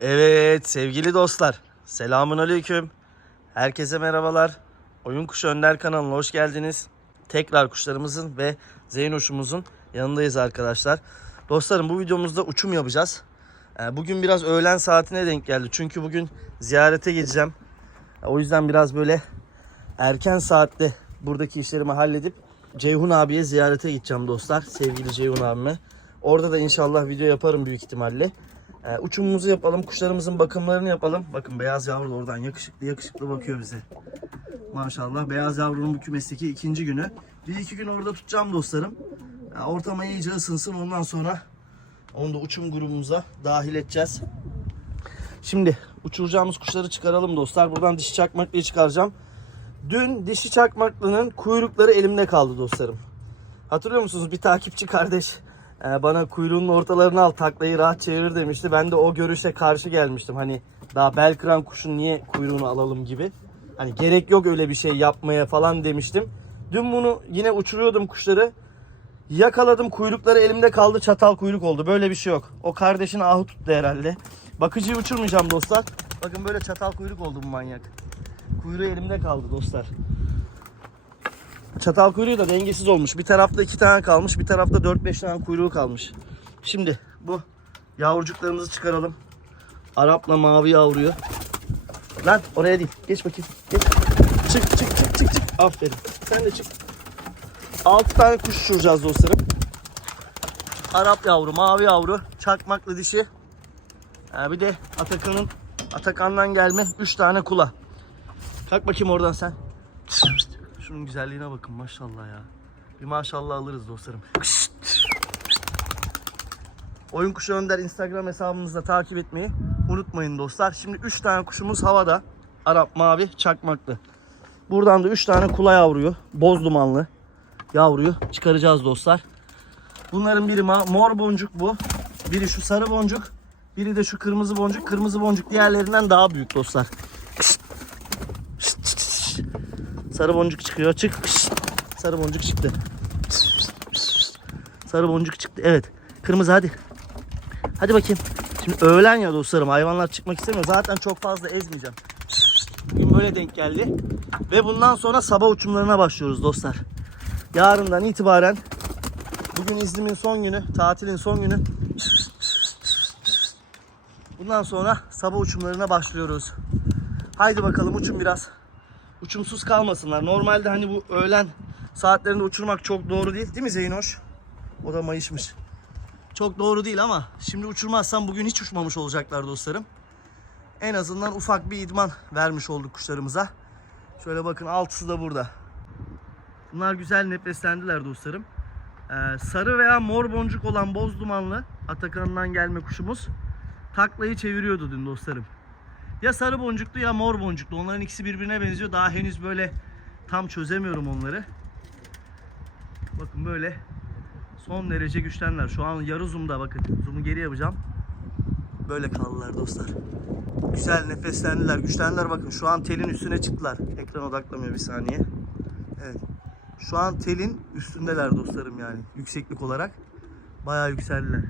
Evet sevgili dostlar. Selamun aleyküm. Herkese merhabalar. Oyun Kuşu Önder kanalına hoş geldiniz. Tekrar kuşlarımızın ve Zeynoş'umuzun yanındayız arkadaşlar. Dostlarım bu videomuzda uçum yapacağız. Ee, Bugün biraz öğlen saatine denk geldi. Çünkü bugün ziyarete gideceğim. O yüzden biraz böyle erken saatte buradaki işlerimi halledip Ceyhun abiye ziyarete gideceğim dostlar. Sevgili Ceyhun abime. Orada da inşallah video yaparım büyük ihtimalle. Ee, uçumumuzu yapalım, kuşlarımızın bakımlarını yapalım. Bakın beyaz yavru da oradan yakışıklı yakışıklı bakıyor bize. Maşallah beyaz yavrunun bu kümesteki ikinci günü. Bir iki gün orada tutacağım dostlarım. Ya, ortama iyice ısınsın ondan sonra onu da uçum grubumuza dahil edeceğiz. Şimdi uçuracağımız kuşları çıkaralım dostlar. Buradan dişi çakmaklıyı çıkaracağım. Dün dişi çakmaklının kuyrukları elimde kaldı dostlarım. Hatırlıyor musunuz bir takipçi kardeş e, bana kuyruğunun ortalarını al taklayı rahat çevir demişti. Ben de o görüşe karşı gelmiştim. Hani daha bel kıran kuşun niye kuyruğunu alalım gibi. Hani gerek yok öyle bir şey yapmaya falan demiştim. Dün bunu yine uçuruyordum kuşları. Yakaladım kuyrukları elimde kaldı çatal kuyruk oldu. Böyle bir şey yok. O kardeşin ahı tuttu herhalde. Bakıcıyı uçurmayacağım dostlar. Bakın böyle çatal kuyruk oldu bu manyak. Kuyruğu elimde kaldı dostlar. Çatal kuyruğu da dengesiz olmuş. Bir tarafta iki tane kalmış, bir tarafta 4-5 tane kuyruğu kalmış. Şimdi bu yavrucuklarımızı çıkaralım. Arapla mavi yavruyu. Lan oraya değil. Geç bakayım. Geç. Çık çık çık çık çık. Aferin. Sen de çık. 6 tane kuş uçuracağız dostlarım. Arap yavru, mavi yavru, çakmaklı dişi. Ha, bir de Atakan'ın Atakan'dan gelme 3 tane kula. Kalk bakayım oradan sen. Şunun güzelliğine bakın maşallah ya. Bir maşallah alırız dostlarım. Oyun Kuşu Önder Instagram hesabımızda takip etmeyi unutmayın dostlar. Şimdi 3 tane kuşumuz havada. Arap mavi çakmaklı. Buradan da 3 tane kula yavruyu, boz dumanlı yavruyu çıkaracağız dostlar. Bunların biri mor boncuk bu. Biri şu sarı boncuk. Biri de şu kırmızı boncuk. Kırmızı boncuk diğerlerinden daha büyük dostlar. Sarı boncuk çıkıyor. Çık. Sarı boncuk çıktı. Sarı boncuk çıktı. Evet. Kırmızı hadi. Hadi bakayım. Şimdi öğlen ya dostlarım. Hayvanlar çıkmak istemiyor. Zaten çok fazla ezmeyeceğim. Bugün böyle denk geldi. Ve bundan sonra sabah uçumlarına başlıyoruz dostlar. Yarından itibaren bugün iznimin son günü, tatilin son günü. Bundan sonra sabah uçumlarına başlıyoruz. Haydi bakalım uçun biraz. Uçumsuz kalmasınlar. Normalde hani bu öğlen saatlerinde uçurmak çok doğru değil. Değil mi Zeynoş? O da mayışmış. Çok doğru değil ama şimdi uçurmazsam bugün hiç uçmamış olacaklar dostlarım. En azından ufak bir idman vermiş olduk kuşlarımıza. Şöyle bakın altısı da burada. Bunlar güzel nefeslendiler dostlarım. Ee, sarı veya mor boncuk olan boz dumanlı Atakan'dan gelme kuşumuz taklayı çeviriyordu dün dostlarım. Ya sarı boncuklu ya mor boncuklu. Onların ikisi birbirine benziyor. Daha henüz böyle tam çözemiyorum onları. Bakın böyle son derece güçlendiler. Şu an yarı zoom'da bakın. Zoom'u geri yapacağım. Böyle kaldılar dostlar. Güzel nefeslendiler, güçlendiler. Bakın şu an telin üstüne çıktılar. Ekran odaklamıyor bir saniye. Evet. Şu an telin üstündeler dostlarım yani yükseklik olarak. Bayağı yükseldiler.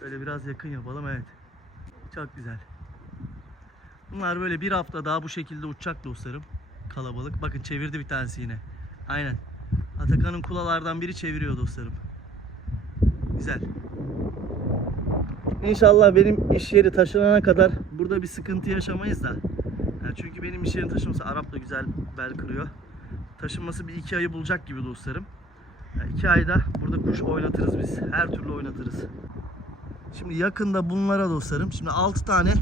Şöyle biraz yakın yapalım evet. Çok güzel. Bunlar böyle bir hafta daha bu şekilde uçacak dostlarım. Kalabalık. Bakın çevirdi bir tanesi yine. Aynen. Atakan'ın kulalardan biri çeviriyor dostlarım. Güzel. İnşallah benim iş yeri taşınana kadar burada bir sıkıntı yaşamayız da. Yani çünkü benim iş yerim taşınması Arap da güzel bel kırıyor. Taşınması bir iki ayı bulacak gibi dostlarım. Yani iki ayda burada kuş oynatırız biz. Her türlü oynatırız. Şimdi yakında bunlara dostlarım. Şimdi 6 tane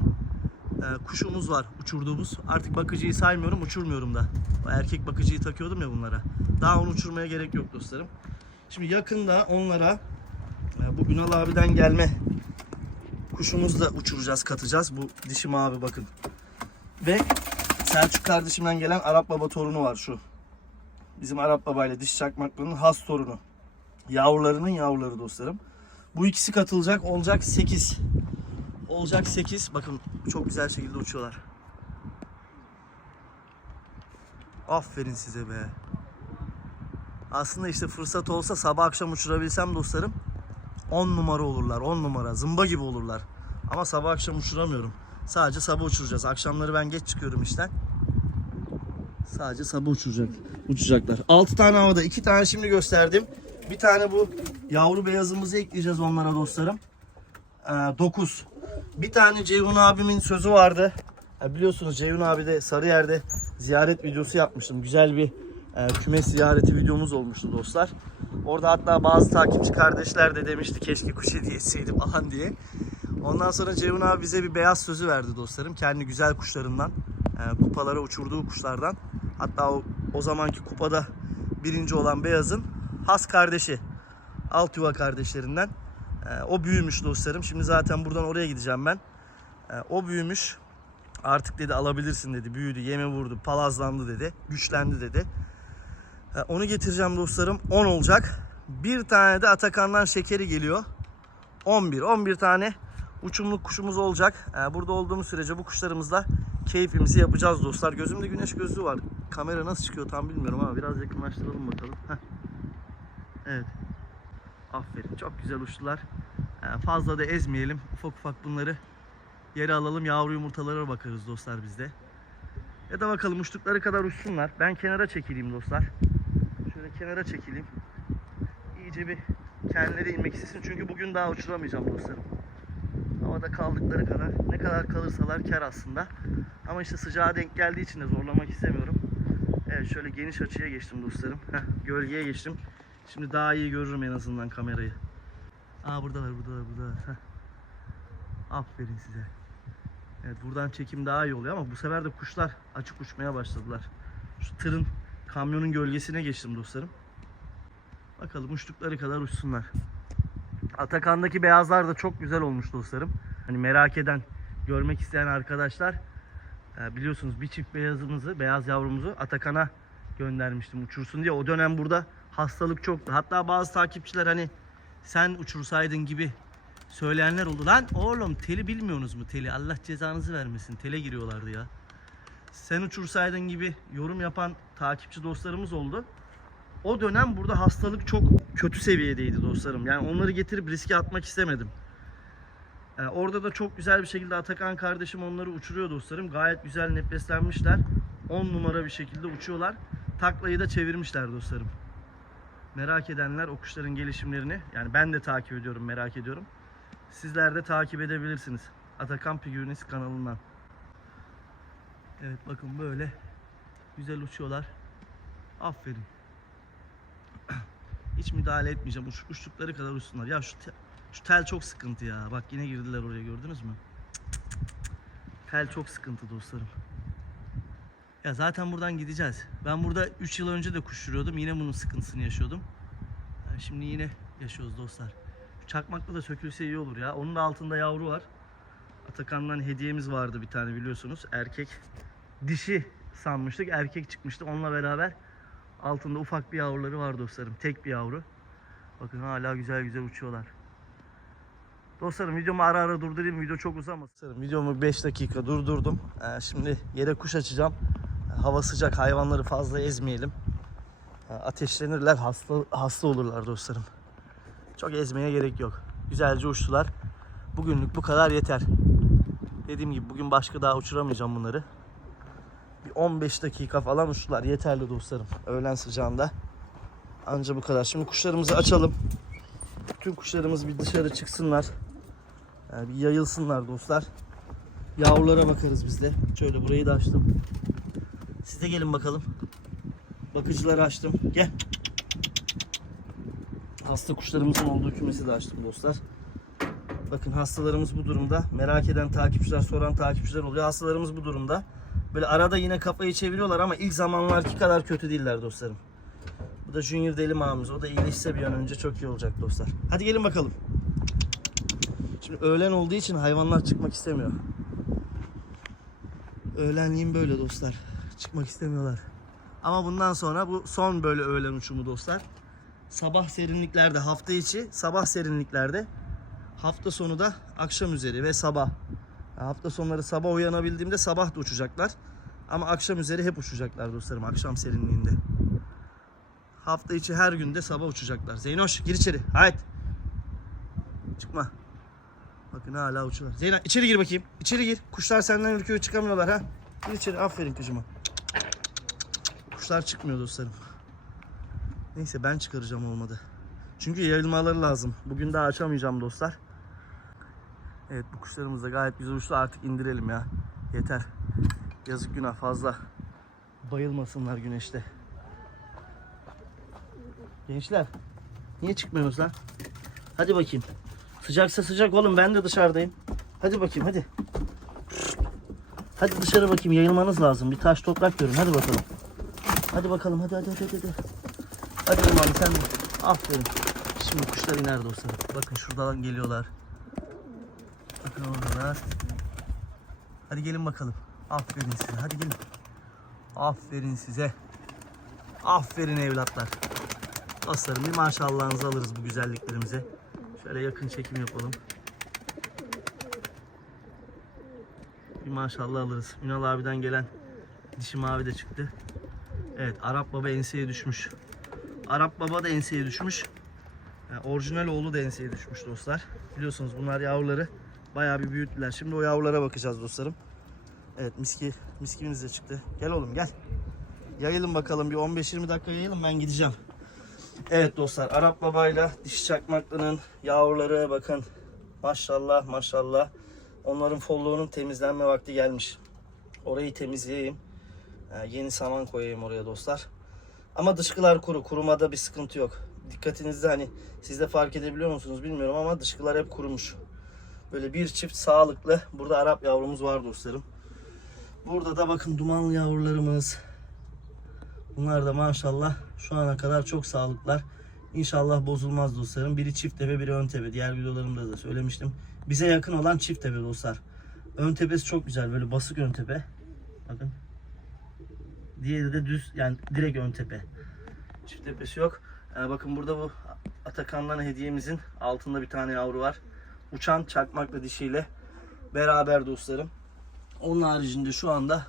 e, kuşumuz var uçurduğumuz. Artık bakıcıyı saymıyorum, uçurmuyorum da. Erkek bakıcıyı takıyordum ya bunlara. Daha onu uçurmaya gerek yok dostlarım. Şimdi yakında onlara e, bu Ünal abiden gelme kuşumuzu da uçuracağız, katacağız. Bu dişi mavi bakın. Ve Selçuk kardeşimden gelen Arap baba torunu var şu. Bizim Arap babayla diş çakmaklının has torunu. Yavrularının yavruları dostlarım. Bu ikisi katılacak. Olacak 8. Olacak 8. Bakın çok güzel şekilde uçuyorlar. Aferin size be. Aslında işte fırsat olsa sabah akşam uçurabilsem dostlarım 10 numara olurlar. 10 numara. Zımba gibi olurlar. Ama sabah akşam uçuramıyorum. Sadece sabah uçuracağız. Akşamları ben geç çıkıyorum işten. Sadece sabah uçuracak, uçacaklar. 6 tane havada, 2 tane şimdi gösterdim. Bir tane bu yavru beyazımızı ekleyeceğiz onlara dostlarım. 9. Bir tane Ceyhun abimin sözü vardı. Biliyorsunuz Ceyhun abi de Sarıyer'de ziyaret videosu yapmıştım. Güzel bir e, kümes ziyareti videomuz olmuştu dostlar. Orada hatta bazı takipçi kardeşler de demişti keşke kuş hediye etseydim falan diye. Ondan sonra Ceyhun abi bize bir beyaz sözü verdi dostlarım. Kendi güzel kuşlarından, e, kupalara uçurduğu kuşlardan. Hatta o, o zamanki kupada birinci olan beyazın has kardeşi. Alt yuva kardeşlerinden. E, o büyümüş dostlarım. Şimdi zaten buradan oraya gideceğim ben. E, o büyümüş. Artık dedi alabilirsin dedi. Büyüdü, yeme vurdu, palazlandı dedi. Güçlendi dedi. E, onu getireceğim dostlarım. 10 olacak. Bir tane de Atakan'dan şekeri geliyor. 11. 11 tane uçumluk kuşumuz olacak. Burada olduğumuz sürece bu kuşlarımızla keyfimizi yapacağız dostlar. Gözümde güneş gözlüğü var. Kamera nasıl çıkıyor tam bilmiyorum ama biraz yakınlaştıralım bakalım. Heh. Evet. Aferin. Çok güzel uçtular. Ee, fazla da ezmeyelim. Ufak ufak bunları yere alalım. Yavru yumurtalara bakarız dostlar bizde. Ya da bakalım uçtukları kadar uçsunlar. Ben kenara çekileyim dostlar. Şöyle kenara çekileyim. İyice bir kendileri inmek istesin. Çünkü bugün daha uçuramayacağım dostlarım. Havada kaldıkları kadar. Ne kadar kalırsalar kar aslında. Ama işte sıcağa denk geldiği için de zorlamak istemiyorum. Evet şöyle geniş açıya geçtim dostlarım. Heh, gölgeye geçtim. Şimdi daha iyi görürüm en azından kamerayı. Aa buradalar buradalar buradalar. Heh. Aferin size. Evet buradan çekim daha iyi oluyor ama bu sefer de kuşlar açık uçmaya başladılar. Şu tırın kamyonun gölgesine geçtim dostlarım. Bakalım uçtukları kadar uçsunlar. Atakan'daki beyazlar da çok güzel olmuş dostlarım. Hani merak eden, görmek isteyen arkadaşlar e, biliyorsunuz bir çift beyazımızı, beyaz yavrumuzu Atakan'a göndermiştim uçursun diye. O dönem burada hastalık çoktu. Hatta bazı takipçiler hani sen uçursaydın gibi söyleyenler oldu. Lan oğlum teli bilmiyorsunuz mu teli? Allah cezanızı vermesin. Tele giriyorlardı ya. Sen uçursaydın gibi yorum yapan takipçi dostlarımız oldu. O dönem burada hastalık çok kötü seviyedeydi dostlarım. Yani onları getirip riske atmak istemedim. Ee, orada da çok güzel bir şekilde Atakan kardeşim onları uçuruyor dostlarım. Gayet güzel nefeslenmişler. 10 numara bir şekilde uçuyorlar. Taklayı da çevirmişler dostlarım. Merak edenler o gelişimlerini yani ben de takip ediyorum merak ediyorum. Sizler de takip edebilirsiniz. Atakan Figürnis kanalından. Evet bakın böyle güzel uçuyorlar. Aferin. Hiç müdahale etmeyeceğim. Uç, uçtukları kadar uçsunlar. Ya şu, te- şu tel çok sıkıntı ya. Bak yine girdiler oraya gördünüz mü? Tel çok sıkıntı dostlarım. Ya zaten buradan gideceğiz. Ben burada 3 yıl önce de kuş uçuruyordum. Yine bunun sıkıntısını yaşıyordum. Yani şimdi yine yaşıyoruz dostlar. Çakmakla da sökülse iyi olur ya. Onun da altında yavru var. Atakan'dan hediyemiz vardı bir tane biliyorsunuz. Erkek dişi sanmıştık. Erkek çıkmıştı. Onunla beraber altında ufak bir yavruları var dostlarım. Tek bir yavru. Bakın hala güzel güzel uçuyorlar. Dostlarım videomu ara ara durdurayım. Video çok uzamasın. Videomu 5 dakika durdurdum. Ee, şimdi yere kuş açacağım. Hava sıcak hayvanları fazla ezmeyelim. Ateşlenirler hasta, hasta olurlar dostlarım. Çok ezmeye gerek yok. Güzelce uçtular. Bugünlük bu kadar yeter. Dediğim gibi bugün başka daha uçuramayacağım bunları. Bir 15 dakika falan uçtular. Yeterli dostlarım. Öğlen sıcağında. Anca bu kadar. Şimdi kuşlarımızı açalım. Bütün kuşlarımız bir dışarı çıksınlar. Yani bir yayılsınlar dostlar. Yavrulara bakarız biz de. Şöyle burayı da açtım. De gelin bakalım. Bakıcıları açtım. Gel. Hasta kuşlarımızın olduğu kümesi de açtım dostlar. Bakın hastalarımız bu durumda. Merak eden takipçiler, soran takipçiler oluyor. Hastalarımız bu durumda. Böyle arada yine kafayı çeviriyorlar ama ilk zamanlarki kadar kötü değiller dostlarım. Bu da Junior Deli Mağamız. O da iyileşse bir an önce çok iyi olacak dostlar. Hadi gelin bakalım. Şimdi öğlen olduğu için hayvanlar çıkmak istemiyor. Öğlenliğin böyle dostlar. Çıkmak istemiyorlar. Ama bundan sonra bu son böyle öğlen uçumu dostlar. Sabah serinliklerde hafta içi, sabah serinliklerde hafta sonu da akşam üzeri ve sabah. Hafta sonları sabah uyanabildiğimde sabah da uçacaklar. Ama akşam üzeri hep uçacaklar dostlarım akşam serinliğinde. Hafta içi her günde sabah uçacaklar. Zeynoş gir içeri. Haydi. Çıkma. Bakın hala uçuyorlar. Zeynep içeri gir bakayım. İçeri gir. Kuşlar senden ürküyor çıkamıyorlar ha. Gir içeri. Aferin kızıma. Kuşlar çıkmıyor dostlarım. Neyse ben çıkaracağım olmadı. Çünkü yayılmaları lazım. Bugün daha açamayacağım dostlar. Evet bu kuşlarımız da gayet güzel uçtu. Artık indirelim ya. Yeter. Yazık günah fazla. Bayılmasınlar güneşte. Gençler. Niye çıkmıyorsunuz lan? Hadi bakayım. Sıcaksa sıcak oğlum ben de dışarıdayım. Hadi bakayım hadi. Hadi dışarı bakayım yayılmanız lazım. Bir taş toprak görün hadi bakalım. Hadi bakalım hadi hadi hadi hadi. Hadi, oğlum abi sen de. Aferin. Şimdi kuşlar iner dostlar. Bakın şuradan geliyorlar. Bakın oradalar. Hadi gelin bakalım. Aferin size. Hadi gelin. Aferin size. Aferin evlatlar. Dostlarım bir maşallahınızı alırız bu güzelliklerimize. Şöyle yakın çekim yapalım. Bir maşallah alırız. Ünal abiden gelen dişi mavi de çıktı. Evet Arap baba enseye düşmüş. Arap baba da enseye düşmüş. Yani orijinal oğlu da enseye düşmüş dostlar. Biliyorsunuz bunlar yavruları bayağı bir büyüttüler. Şimdi o yavrulara bakacağız dostlarım. Evet miski, miskimiz de çıktı. Gel oğlum gel. Yayılın bakalım bir 15-20 dakika yayılın ben gideceğim. Evet dostlar Arap babayla dişi çakmaklının yavruları bakın. Maşallah maşallah. Onların folluğunun temizlenme vakti gelmiş. Orayı temizleyeyim. Ee, yeni saman koyayım oraya dostlar. Ama dışkılar kuru. Kurumada bir sıkıntı yok. Dikkatinizde hani siz de fark edebiliyor musunuz bilmiyorum ama dışkılar hep kurumuş. Böyle bir çift sağlıklı. Burada Arap yavrumuz var dostlarım. Burada da bakın dumanlı yavrularımız. Bunlar da maşallah şu ana kadar çok sağlıklar. İnşallah bozulmaz dostlarım. Biri çift tepe, biri ön tepe. Diğer videolarımda da söylemiştim. Bize yakın olan çift tepe dostlar. Ön tepesi çok güzel. Böyle basık ön tepe. Bakın. Diğeri de düz yani direkt ön tepe. Çift tepesi yok. Ee, bakın burada bu Atakan'dan hediyemizin altında bir tane yavru var. Uçan çakmakla dişiyle beraber dostlarım. Onun haricinde şu anda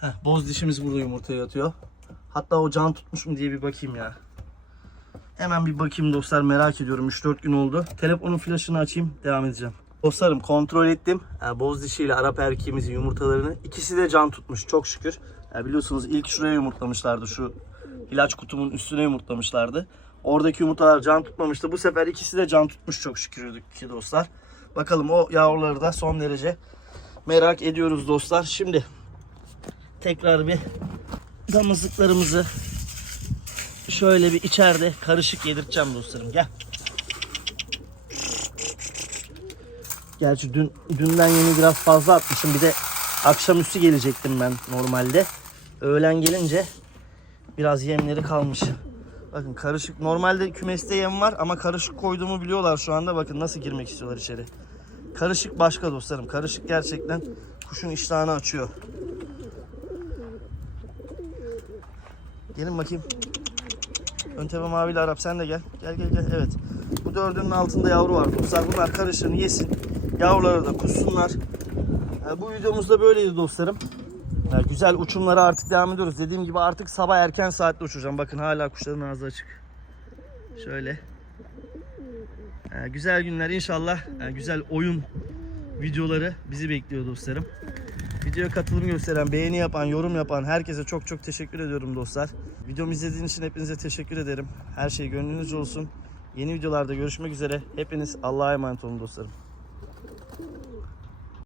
heh, boz dişimiz burada yumurtaya atıyor. Hatta o can tutmuş mu diye bir bakayım ya. Hemen bir bakayım dostlar merak ediyorum. 3-4 gün oldu. Telefonun flaşını açayım devam edeceğim. Dostlarım kontrol ettim. Yani boz dişiyle Arap erkeğimizin yumurtalarını. İkisi de can tutmuş çok şükür. Yani biliyorsunuz ilk şuraya yumurtlamışlardı. Şu ilaç kutumun üstüne yumurtlamışlardı. Oradaki yumurtalar can tutmamıştı. Bu sefer ikisi de can tutmuş çok şükür ki dostlar. Bakalım o yavruları da son derece merak ediyoruz dostlar. Şimdi tekrar bir damızlıklarımızı şöyle bir içeride karışık yedirteceğim dostlarım. Gel. Gerçi dün dünden yeni biraz fazla atmışım. Bir de akşamüstü gelecektim ben normalde. Öğlen gelince biraz yemleri kalmış. Bakın karışık. Normalde kümeste yem var ama karışık koyduğumu biliyorlar şu anda. Bakın nasıl girmek istiyorlar içeri. Karışık başka dostlarım. Karışık gerçekten kuşun iştahını açıyor. Gelin bakayım. Ön tepe maviyle Arap sen de gel. Gel gel gel. Evet. Bu dördünün altında yavru var dostlar. Bunlar karışığını yesin. Yavruları da kussunlar. Ee, bu videomuzda böyleydi dostlarım. Ee, güzel uçumlara artık devam ediyoruz. Dediğim gibi artık sabah erken saatte uçuracağım. Bakın hala kuşların ağzı açık. Şöyle. Ee, güzel günler inşallah. Ee, güzel oyun videoları bizi bekliyor dostlarım. Videoya katılım gösteren, beğeni yapan, yorum yapan herkese çok çok teşekkür ediyorum dostlar. Videomu izlediğiniz için hepinize teşekkür ederim. Her şey gönlünüzce olsun. Yeni videolarda görüşmek üzere. Hepiniz Allah'a emanet olun dostlarım.